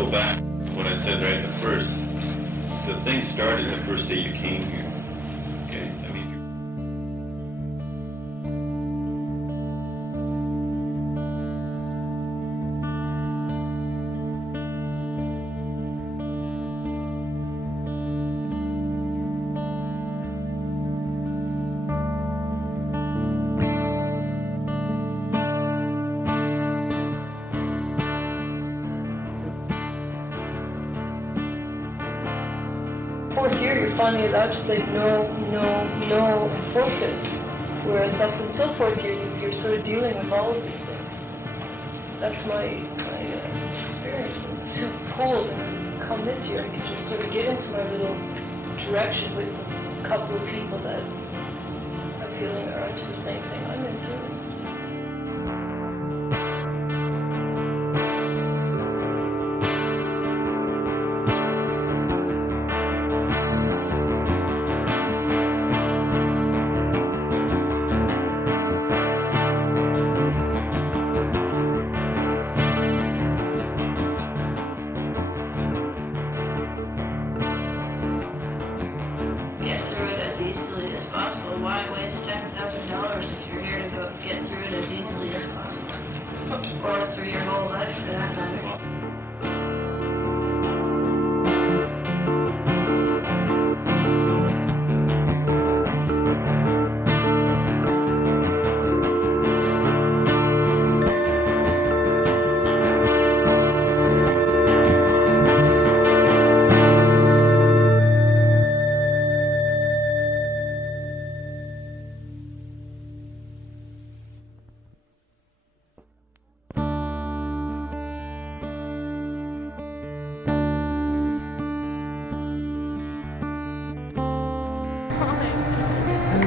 go back to what I said right at first. The thing started the first day you came here. Okay? I mean, 4th year, you're finally allowed to say no, no, no, and focus. Whereas up until 4th year, you're sort of dealing with all of these things. That's my experience. And to pull and come this year, I could just sort of get into my little direction with a couple of people that are feeling are into the same thing I'm into. Or a 3-year-old life for that matter.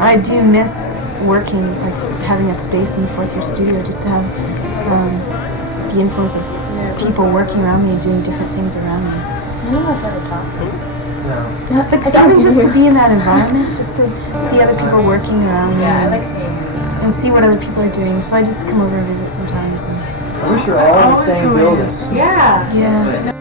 I do miss working, like having a space in the 4th year studio just to have the influence of people working around me, doing different things around me. None of us ever talked. No. Yeah, but even just to be in that environment, just to see other people working around me. Yeah, I like seeing and see what other people are doing. So I just come over and visit sometimes. And I wish we were all in the same building. Yeah. Yeah.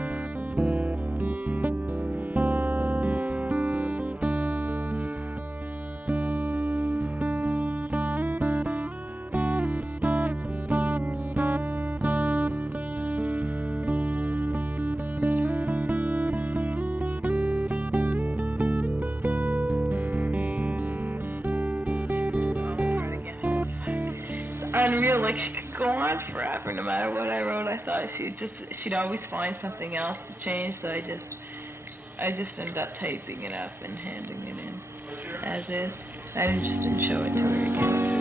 Unreal, like she could go on forever no matter what I wrote. I thought she'd always find something else to change, so I just ended up typing it up and handing it in as is. I just didn't show it to her again.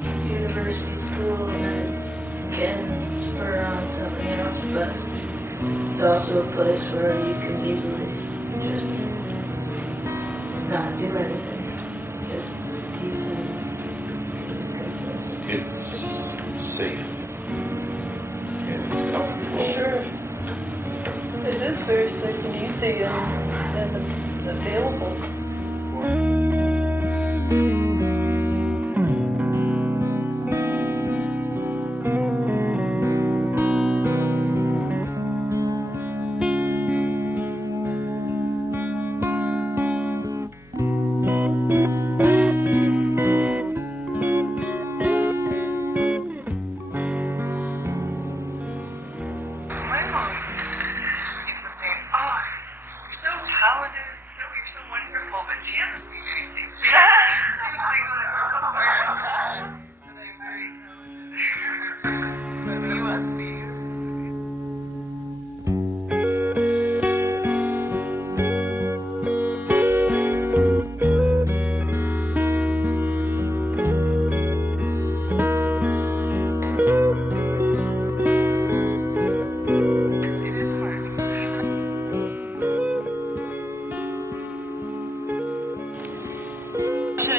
The university school and then again spur on something else, but it's also a place where you can easily just not do anything. Just easily. it's safe. And it's comfortable. Sure. It is very safe and easy and available.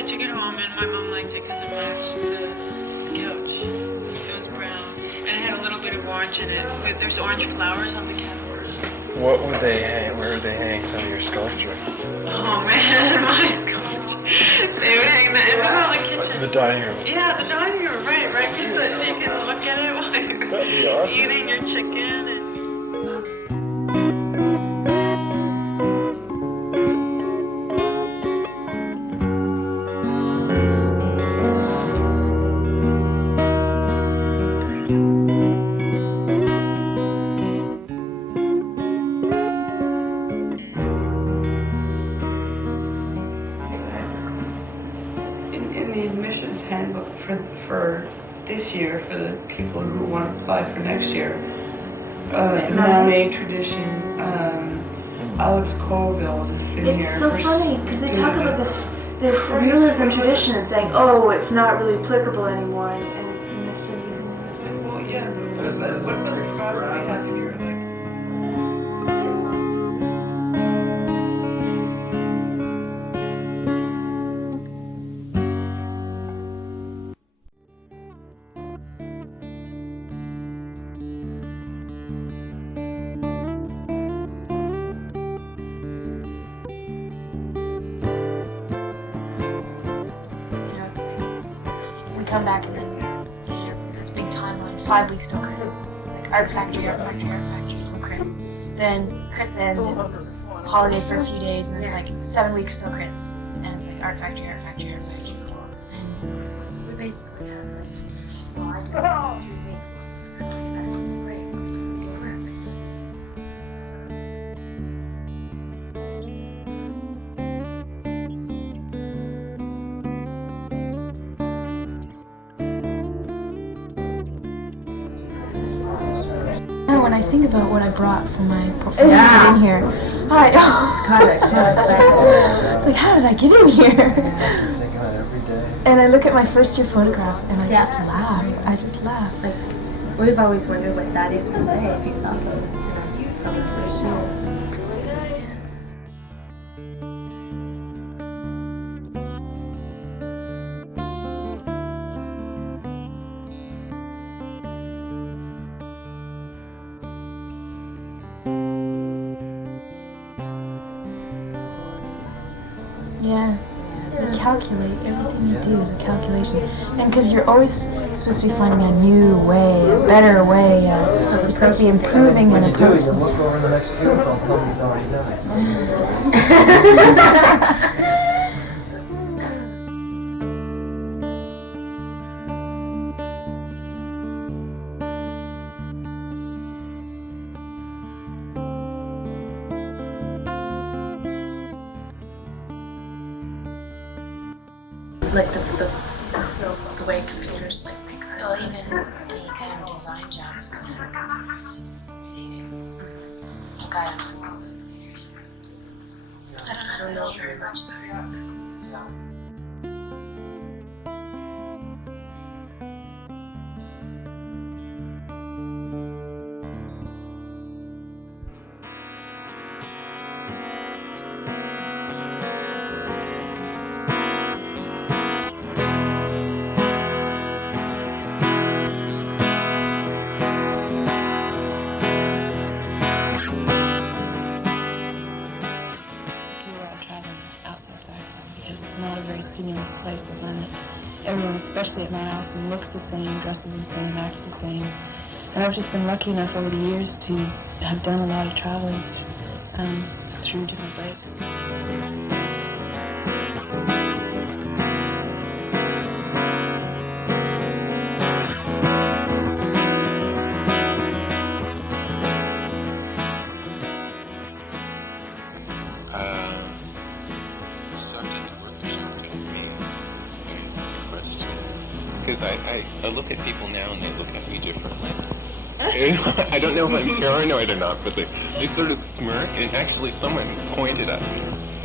took it home, and my mom liked it because it matched the couch. It was brown, and it had a little bit of orange in it. There's orange flowers on the couch. What would they hang? Where would they hang some of your sculpture? Oh man, my sculpture. They would hang that in the kitchen. The dining room. Yeah, the dining room, right beside, so you can look at it while you're That'd be awesome. eating your chicken. And in the admissions handbook for this year, for the people who want to apply for next year, the Monet tradition, Alex Colville has been here. It's so funny because they talk about this realism tradition and saying, oh, it's not really applicable anymore, and this been using it. Well, yeah, but what other problem we have here? You know, it's like, we come back and then, you know, it's this big timeline, 5 weeks till crits. It's like art factory, art factory, art factory till crits. Then crits end, and holiday for a few days, and it's like 7 weeks till crits. And it's like art factory, art factory, art factory. And we basically have, well, I did 3 weeks. Great, let's put it together. When I think about what I brought from my portfolio in here, I it's like, how did I get in here? Think about it every day. And I look at my first year photographs and I just laugh. I just laugh. Like, we've always wondered what daddies would say if he saw those, you know, from the first year. Yeah. You calculate. Everything you do is a calculation. And because you're always supposed to be finding a new way, a better way. You're supposed to be improving What and you do is you approaching. look over in the next cubicle and somebody's already done it. Like the way computers like make art. Well, even any kind of design job is going to have computers. Like I don't know very much about it. Stimulant place. I find that everyone, especially at Mount Allison, looks the same, dresses the same, acts the same. And I've just been lucky enough over the years to have done a lot of traveling through different breaks. Because I look at people now and they look at me differently. I don't know if I'm paranoid or not, but they sort of smirk, and actually someone pointed at me.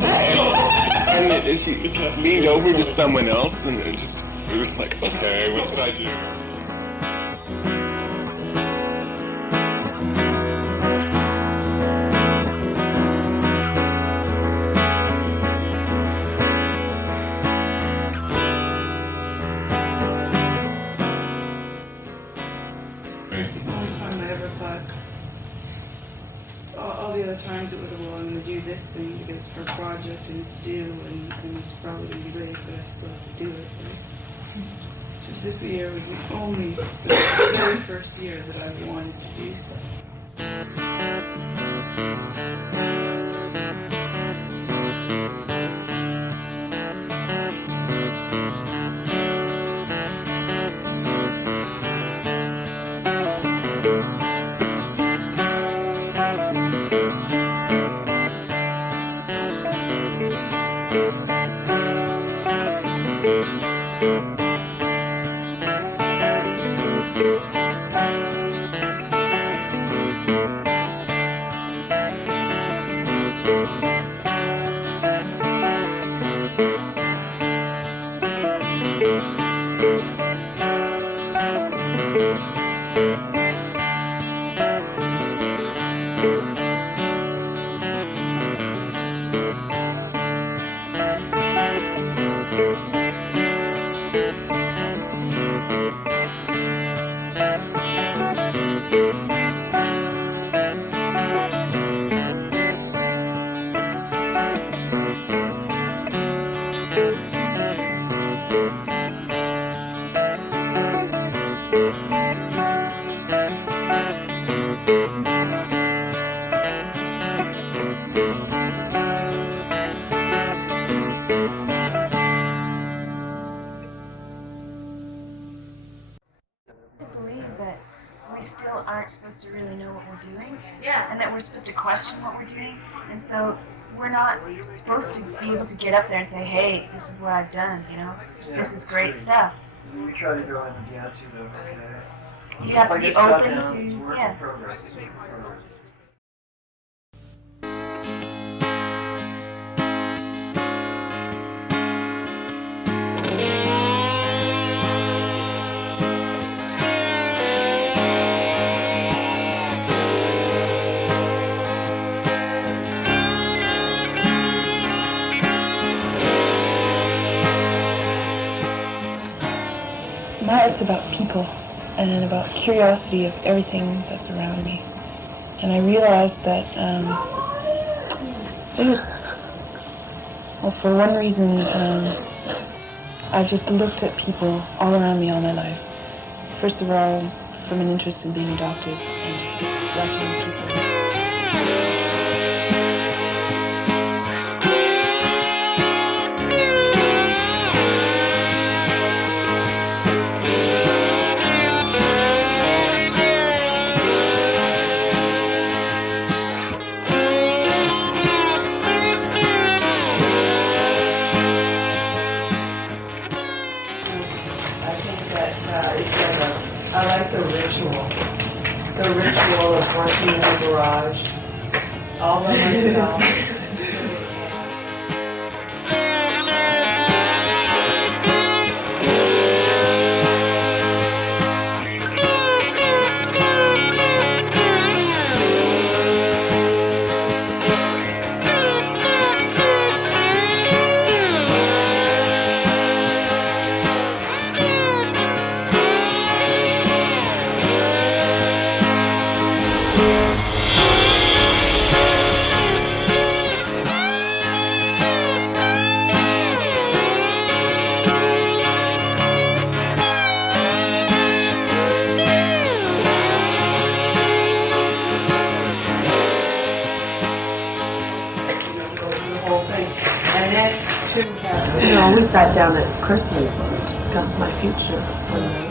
And she leaned over to someone else, and it was like, okay, what did I do? this thing because it's for a project and it's due and it's probably going to be late, but I still have to do it. But this year was the very first year that I wanted to do so. Supposed to really know what we're doing, and that we're supposed to question what we're doing, and so we're not supposed to be able to get up there and say, hey, this is what I've done, you know, this is great stuff. We try to go in with the attitude of, okay, you have to be open to, yeah. Progress. It's work in progress. My art's about people and about curiosity of everything that's around me. And I realized that for one reason, I've just looked at people all around me all my life. First of all, from an interest in being adopted and just watching people. I like the ritual of working in the garage all by myself. You know, we sat down at Christmas and discussed my future one night.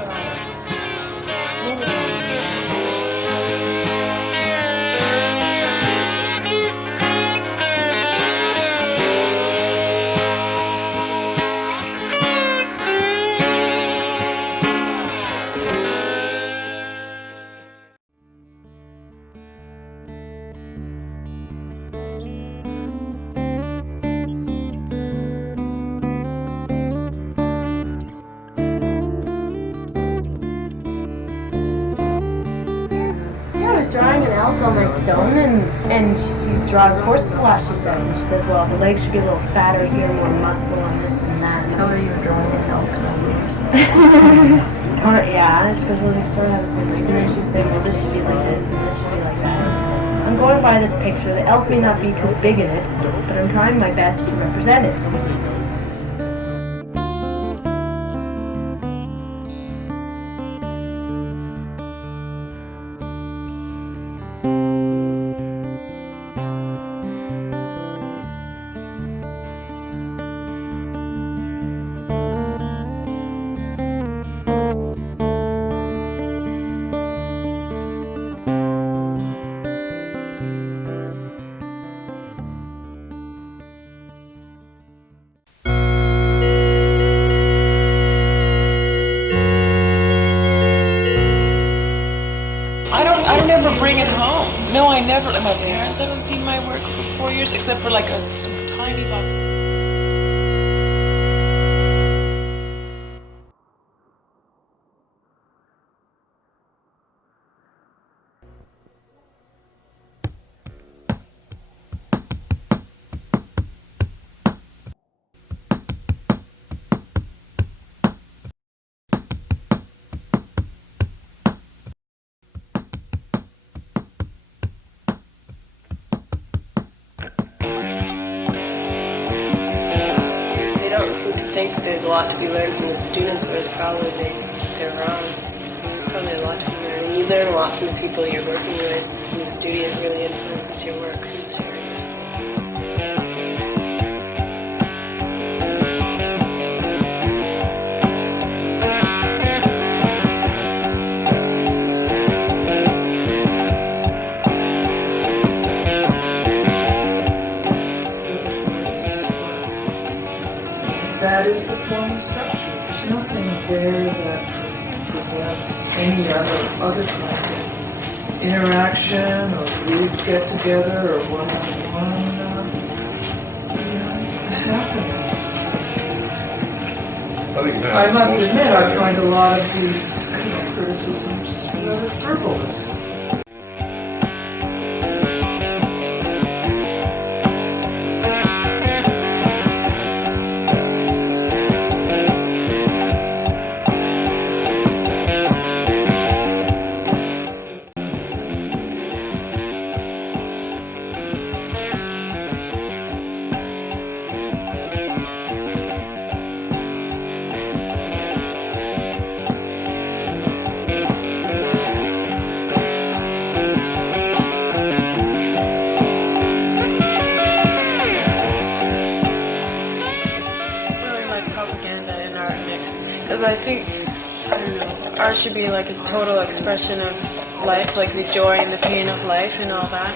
Drawing an elk on my stone, and she draws horses a lot, she says. And she says, well, the legs should be a little fatter here, more muscle, and this and that. Tell her you're drawing an elk, not yours. Yeah, and she goes, well, they sort of have the same legs. And then she'd say, well, this should be like this, and this should be like that. I'm going by this picture. The elf may not be too big in it, but I'm trying my best to represent it. I don't ever bring it home. No, I never. My parents haven't seen my work for 4 years, except for like some tiny box. Seem to think there's a lot to be learned from the students, whereas probably they're wrong. There's probably a lot to be learned. And you learn a lot from the people you're working with in the studio. It really influences your work. That is the formal structure. There's nothing there that prevents any other kind of interaction or group get together or one-on-one happening. I must admit, I find a lot of these criticisms rather frivolous. I think, I don't know, art should be like a total expression of life, like the joy and the pain of life and all that.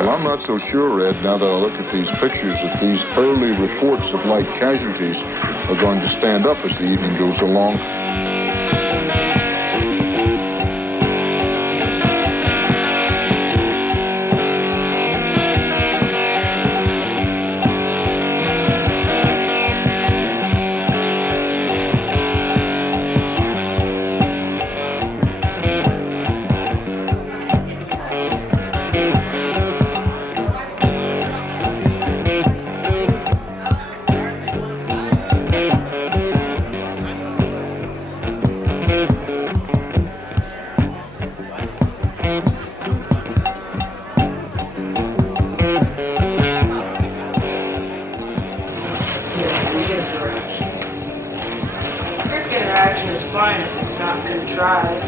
I'm not so sure, Ed, now that I look at these pictures, that these early reports of light casualties are going to stand up as the evening goes along. It's not contrived.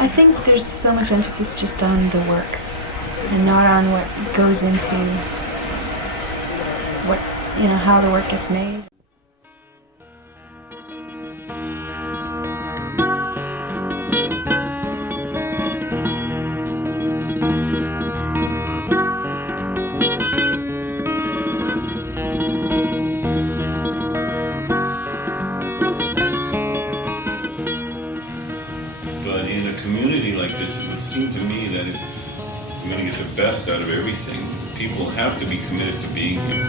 I think there's so much emphasis just on the work and not on what goes into what, how the work gets made. me that if we're going to get the best out of everything, people have to be committed to being here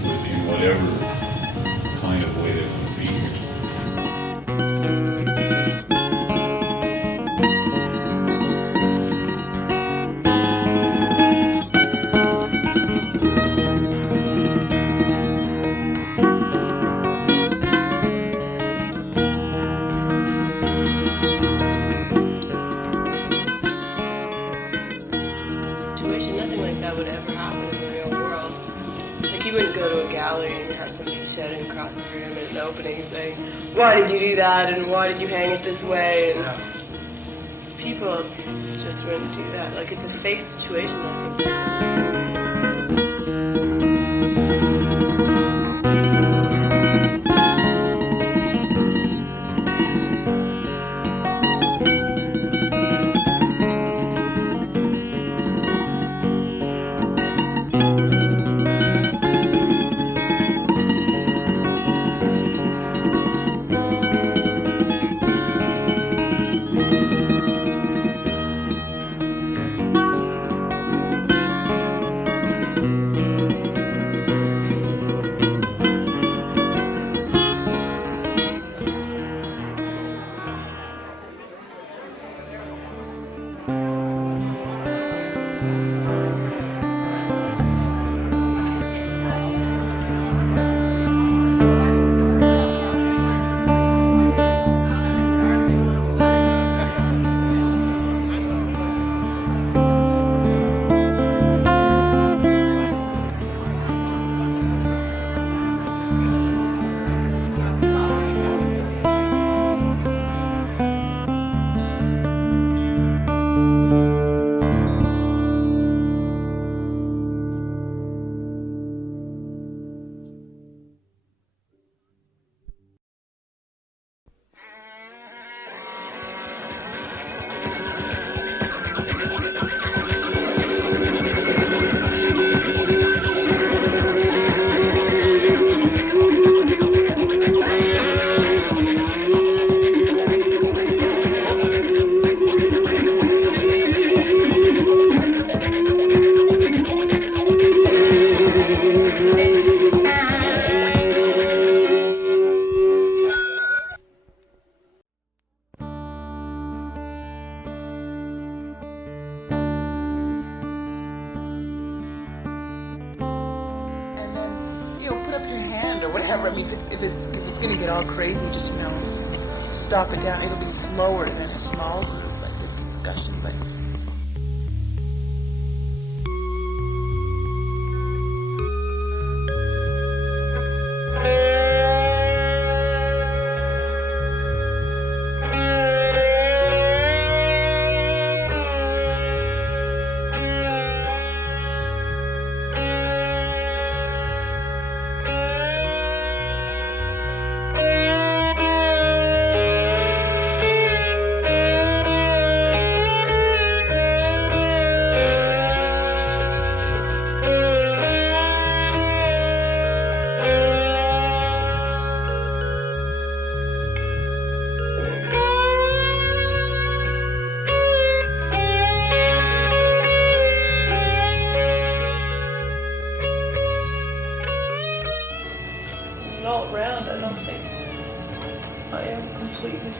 in whatever kind of way they're going to be here. Nothing like that would ever happen in the real world. Like, you wouldn't go to a gallery and have somebody sitting across the room at an opening saying, why did you do that and why did you hang it this way? And people just wouldn't do that. Like, it's a fake situation, I think. whatever. I mean, if it's going to get all crazy, just, you know, stop it down. It'll be slower than a small group, like the discussion, but.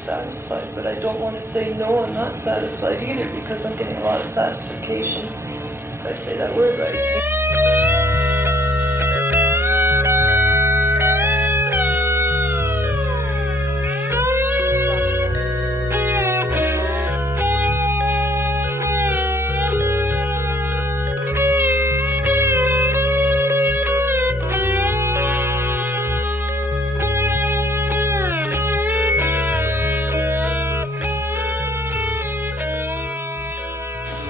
Satisfied, but I don't want to say no, I'm not satisfied either, because I'm getting a lot of satisfaction, if I say that word right.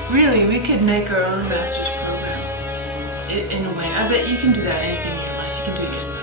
Really, we could make our own master's program, in a way. I bet you can do that anything in your life. You can do it yourself.